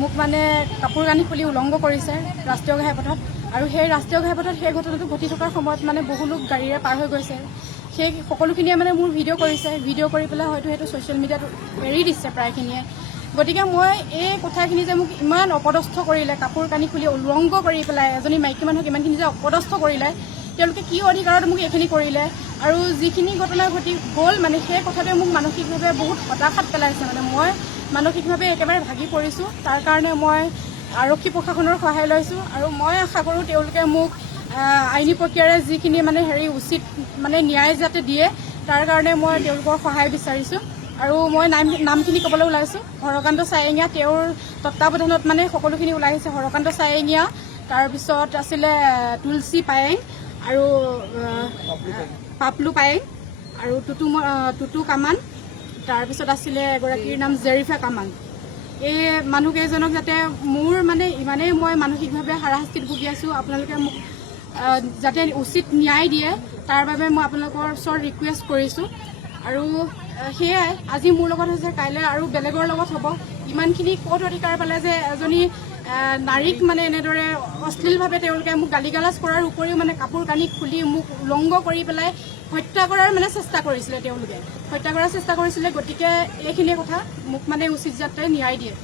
মোক মানে কাপোৰ কানি খুলি উলংঘ কৰিছে ৰাষ্ট্ৰীয় ঘাইপথত। আৰু সেই ৰাষ্ট্ৰীয় ঘাইপথত সেই ঘটনাটো ঘটি থকাৰ সময়ত মানে বহু লোক গাড়ীৰে পাৰ হৈ গৈছে। সেই সকলোখিনিয়ে মানে মোৰ ভিডিঅ' কৰিছে, ভিডিঅ' কৰি পেলাই হয়তো সেইটো ছ'চিয়েল মিডিয়াত এৰি দিছে প্ৰায়খিনিয়ে। গতিকে মই এই কথাখিনি যে মোক ইমান অপদস্থ কৰিলে, কাপোৰ কানি খুলি উলংঘ কৰি পেলাই এজনী মাইকী মানুহক ইমানখিনি যে অপদস্থ কৰিলে, তেওঁলোকে কি অধিকাৰত মোক এইখিনি কৰিলে আৰু যিখিনি ঘটনা ঘটি গ'ল মানে সেই কথাটোৱে মোক মানসিকভাৱে বহুত হতাশাত পেলাইছে। মানে মই মানসিকভাৱে একেবাৰে ভাগি পৰিছোঁ। তাৰ কাৰণে মই আৰক্ষী প্ৰশাসনৰ সহায় লৈছোঁ আৰু মই আশা কৰোঁ তেওঁলোকে মোক আইনী প্ৰক্ৰিয়াৰে যিখিনি মানে উচিত মানে ন্যায় যাতে দিয়ে তাৰ কাৰণে মই তেওঁলোকৰ সহায় বিচাৰিছোঁ। আৰু মই নামখিনি ক'বলৈ ওলাইছোঁ। হৰকান্ত চায়েঙীয়া, তেওঁৰ তত্বাৱধানত মানে সকলোখিনি ওলাই আহিছে। হৰকান্ত চায়েঙীয়া, তাৰপিছত আছিলে তুলসী পায়েং আৰু পাপলু পায়েং আৰু টুটু কামান, তাৰপিছত আছিলে এগৰাকীৰ নাম জেৰিফা কামান। এই মানুহকেইজনক যাতে মোৰ মানে ইমানেই মই মানসিকভাৱে হাৰাশাস্তিত ভুগি আছোঁ, আপোনালোকে মোক যাতে উচিত ন্যায় দিয়ে তাৰ বাবে মই আপোনালোকৰ ওচৰত ৰিকুৱেষ্ট কৰিছোঁ। আৰু সেয়াই আজি মোৰ লগত হৈছে, কাইলৈ আৰু বেলেগৰ লগত হ'ব। ইমানখিনি ক'ত অধিকাৰ পালে যে এজনী নাৰীক মানে এনেদৰে অশ্লীলভাৱে তেওঁলোকে মোক গালি গালাজ কৰাৰ উপৰিও মানে কাপোৰ কানি খুলি মোক উলংঘ কৰি পেলাই হত্যা কৰাৰ মানে চেষ্টা কৰিছিলে, তেওঁলোকে হত্যা কৰাৰ চেষ্টা কৰিছিলে। গতিকে এইখিনিয়ে কথা, মোক মানে উচিত যাতে ন্যায় দিয়ে।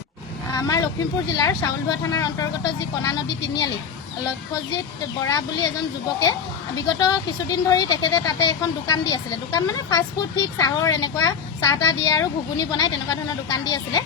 আমাৰ লখিমপুৰ জিলাৰ চাউলধোৱা থানাৰ অন্তৰ্গত যি কণা নদী তিনিআলি, লক্ষ্যজিৎ বৰা বুলি এজন যুৱকে বিগত কিছুদিন ধৰি তেখেতে তাতে এখন দোকান দি আছিলে। দোকান মানে ফাষ্টফুড, ঠিক চাহৰ এনেকুৱা চাহ তাহ দিয়ে আৰু ঘুগুনি বনাই তেনেকুৱা ধৰণৰ দোকান দি আছিলে।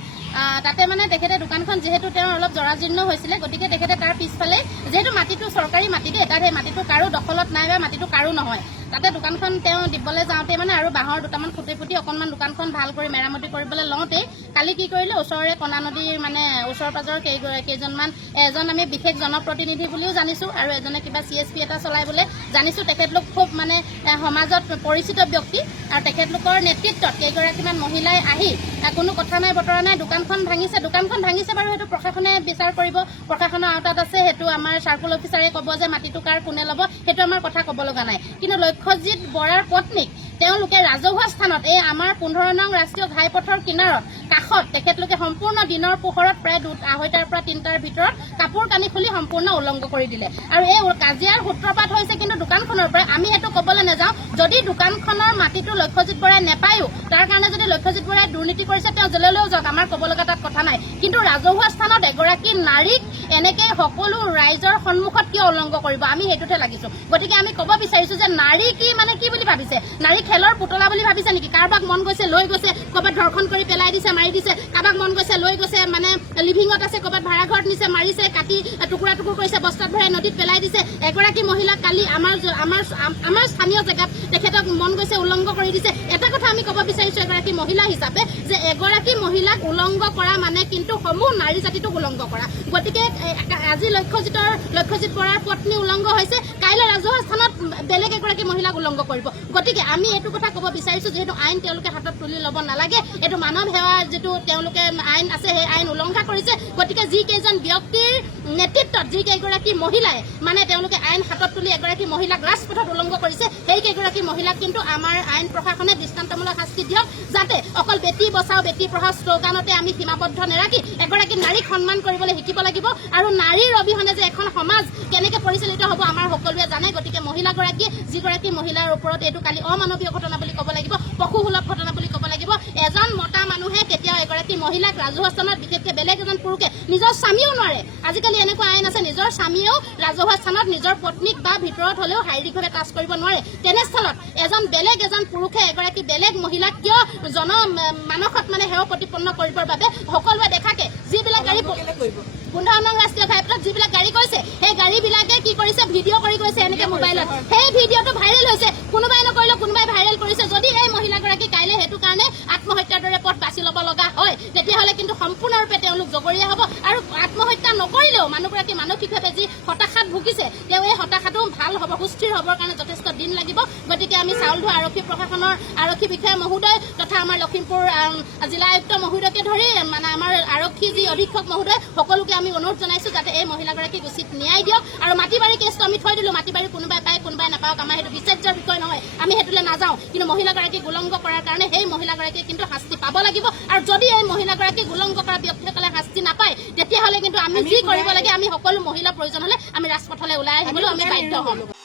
তাতে মানে তেখেতে দোকানখন যিহেতু তেওঁৰ অলপ জৰাজীৰ্ণ হৈছিলে, গতিকে তেখেতে তাৰ পিছফালে যিহেতু মাটিটো চৰকাৰী মাটি দেই, তাত সেই মাটিটো কাৰো দখলত নাই বা মাটিটো কাৰো নহয়, তাতে দোকানখন তেওঁ দিবলৈ যাওঁতে মানে আৰু বাঁহৰ দুটামান ফুটি ফুটি অকণমান দোকানখন ভাল কৰি মেৰামতি কৰিবলৈ লওঁতেই কালি কি কৰিলে, ওচৰৰে কণা নদীৰ মানে ওচৰ পাজৰ কেইজনমান, এজন আমি বিশেষ জনপ্ৰতিনিধি বুলিও জানিছোঁ আৰু এজনে কিবা CSP এটা চলাই বোলে জানিছোঁ। তেখেতলোক খুব মানে সমাজত পৰিচিত ব্যক্তি আৰু তেখেতলোকৰ নেতৃত্বত কেইগৰাকীমান মহিলাই আহি কোনো কথা নাই বতৰা নাই দোকানখন ভাঙিছে বাৰু সেইটো প্ৰশাসনে বিচাৰ কৰিব, প্ৰশাসনৰ আওতাত আছে, সেইটো আমাৰ চাৰ্কুল অফিচাৰে ক'ব যে মাটিটো কাৰ কোনে ল'ব, সেইটো আমাৰ কথা ক'ব লগা নাই। কিন্তু লক্ষ্যজিৎ বৰাৰ পত্নীক তেওঁলোকে ৰাজহুৱা স্থানত, এই আমাৰ 15 নং ৰাষ্ট্ৰীয় ঘাইপথৰ কিনাৰত কাষত তেখেতলোকে সম্পূৰ্ণ দিনৰ পোহৰত প্ৰায় 2:30টাৰ পৰা 3টাৰ ভিতৰত কাপোৰ কানি খুলি সম্পূৰ্ণ উলংঘ কৰি দিলে। আৰু এই কাজিয়াৰ সূত্ৰপাত হৈছে কিন্তু দোকানখনৰ পৰা। আমি সেইটো ক'বলৈ নাযাওঁ, যদি দোকানখনৰ মাটিটো লক্ষ্যজিৎ বৰাই নেপায়ো, তাৰ কাৰণে যদি লক্ষ্যজিৎ বৰাই দুৰ্নীতি কৰিছে তেওঁ জেললৈও যাওক, আমাৰ ক'ব লগা তাত কথা নাই। কিন্তু ৰাজহুৱা স্থানত এগৰাকী নাৰীক এনেকে সকলো ৰাইজৰ সন্মুখত কিয় উলংঘ কৰিব, আমি সেইটোতে লাগিছো। গতিকে আমি ক'ব বিচাৰিছো যে নাৰী কি মানে কি বুলি ভাবিছে, নাৰী খেলৰ পুতলা বুলি ভাবিছে নেকি? কাৰোবাক মন গৈছে লৈ গৈছে, ক'ৰবাত ধৰ্ষণ কৰি পেলাই দিছে, মাৰি দিছে, কাৰোবাক মন গৈছে লৈ গৈছে মানে লিভিঙত আছে, ক'ৰবাত ভাড়া ঘৰত নিছে, মাৰিছে, কাটি টুকুৰা টুকুৰ কৰিছে, বস্তাত ভৰাই নদীত পেলাই দিছে। এগৰাকী মহিলাক কালি আমাৰ স্থানীয় জেগাত তেখেতক মন গৈছে উলংঘ কৰি দিছে। এটা কথা আমি ক'ব বিচাৰিছো এগৰাকী মহিলা হিচাপে যে এগৰাকী মহিলাক উলংঘ কৰা মানে কিন্তু সমূহ নাৰী জাতিটোক উলংঘ কৰা। গতিকে আজি লক্ষ্যজিৎ বৰাৰ পত্নী উলংঘ হৈছে, কাইলৈ ৰাজহুৱা স্থানত বেলেগ এগৰাকী মহিলাক উলংঘ কৰিব। গতিকে আমি এইটো কথা ক'ব বিচাৰিছো, যিহেতু আইন তেওঁলোকে হাতত তুলি ল'ব নালাগে, এইটো মানৱ সেৱাৰ যিটো তেওঁলোকে আইন আছে সেই আইন উলংঘা কৰিছে। গতিকে যিকেইজন ব্যক্তিৰ নেতৃত্বত যিকেইগৰাকী মহিলাই মানে তেওঁলোকে আইন হাতত তুলি এগৰাকী মহিলাক ৰাজপথত উলংঘ কৰিছে, সেইকেইগৰাকী মহিলাক কিন্তু আমাৰ আইন প্ৰশাসনে দৃষ্টান্তমূলক শাস্তি দিয়ক, যাতে অকল বেটী বচাও বেটী পঢ়াও শ্লোগানতে আমি সীমাবদ্ধ নাৰাখি এগৰাকী নাৰীক সন্মান কৰিবলৈ শিকিব লাগিব। আৰু নাৰীৰ অবিহনে যে এখন সমাজ কেনেকে পৰিচালিত হ'ব আমাৰ সকলোৱে জানে। গতিকে মহিলাগৰাকী যিগৰাকী মহিলাৰ ওপৰত এইটো কালি অমানৱীয় ঘটনা বুলি ক'ব লাগিব, পশুসুলভ ঘটনা বুলি ক'ব লাগিব। এজন মতা মানুহে কেতিয়াও এগৰাকী মহিলাক ৰাজহুৱা স্থানত, বিশেষকৈ বেলেগ এজন পুৰুষে, নিজৰ স্বামীও নোৱাৰে, আজিকালি এনেকুৱা আইন আছে, নিজৰ স্বামীয়েও ৰাজহুৱা স্থানত নিজৰ পত্নীক বা ভিতৰত হ'লেও শাৰীৰিকভাৱে টাচ কৰিব নোৱাৰে। তেনেস্থলত এজন পুৰুষে এগৰাকী বেলেগ মহিলাক কিয় মানসত মানে সেৱা প্ৰতিপন্ন কৰিবৰ বাবে সকলোৱে দেখাকে যিবিলাক গাড়ী 15 নং ৰাষ্ট্ৰীয় ঘাইপথত যিবিলাক গাড়ী গৈছে, সেই গাড়ীবিলাকে কি কৰিছে, ভিডিঅ' কৰি গৈছে এনেকে মোবাইলত। সেই ভিডিঅ'টো ভাইৰেল হৈছে, কোনোবাই নকৰিলেও কোনোবাই ভাইৰেল কৰিছে। যদি এই মহিলাগৰাকী কাইলৈ সেইটো কাৰণে আত্মহত্যাৰ দৰে পথ বাছি ল'ব লগা হয়, তেতিয়াহ'লে কিন্তু সম্পূৰ্ণৰূপে তেওঁলোক জগৰীয়া হ'ব। আৰু আত্মহত্যা নকৰিলেও মানুহগৰাকী মানসিকভাৱে যি হতাশাত ভুগিছে, তেওঁ এই হতাশাটো ভাল হ'ব, সুস্থিৰ হ'বৰ কাৰণে যথেষ্ট দিন লাগিব। গতিকে আমি চাউলধোৱা আৰক্ষী প্ৰশাসনৰ আৰক্ষী বিষয়া মহোদয় তথা আমাৰ লখিমপুৰ জিলা আয়ুক্ত মহোদয়কে ধৰি মানে আমাৰ আৰক্ষী যি অধীক্ষক মহোদয়, সকলোকে আমি অনুৰোধ জনাইছো যাতে এই মহিলাগৰাকীক উচিত ন্যায় দিয়ক। আৰু মাটি বাৰী কেছটো আমি থৈ দিলো, মাটি বাৰী কোনোবাই পায় কোনোবাই নাপাওক, আমাৰ সেইটো বিচাৰ্যৰ বিষয় নহয়, আমি সেইটোলৈ নাযাওঁ। কিন্তু মহিলাগৰাকীক উলংঘ কৰাৰ কাৰণে সেই মহিলাগৰাকীয়ে কিন্তু শাস্তি পাব লাগিব। আৰু যদি এই মহিলাগৰাকীক উলংঘ কৰা ব্যক্তিসকলে শাস্তি নাপায়, তেতিয়াহ'লে কিন্তু আমি যি কৰিব লাগে আমি সকলো মহিলা প্ৰয়োজন হ'লে আমি ৰাজপথলৈ ওলাই আহিবলৈ আমি বাধ্য হ'ম।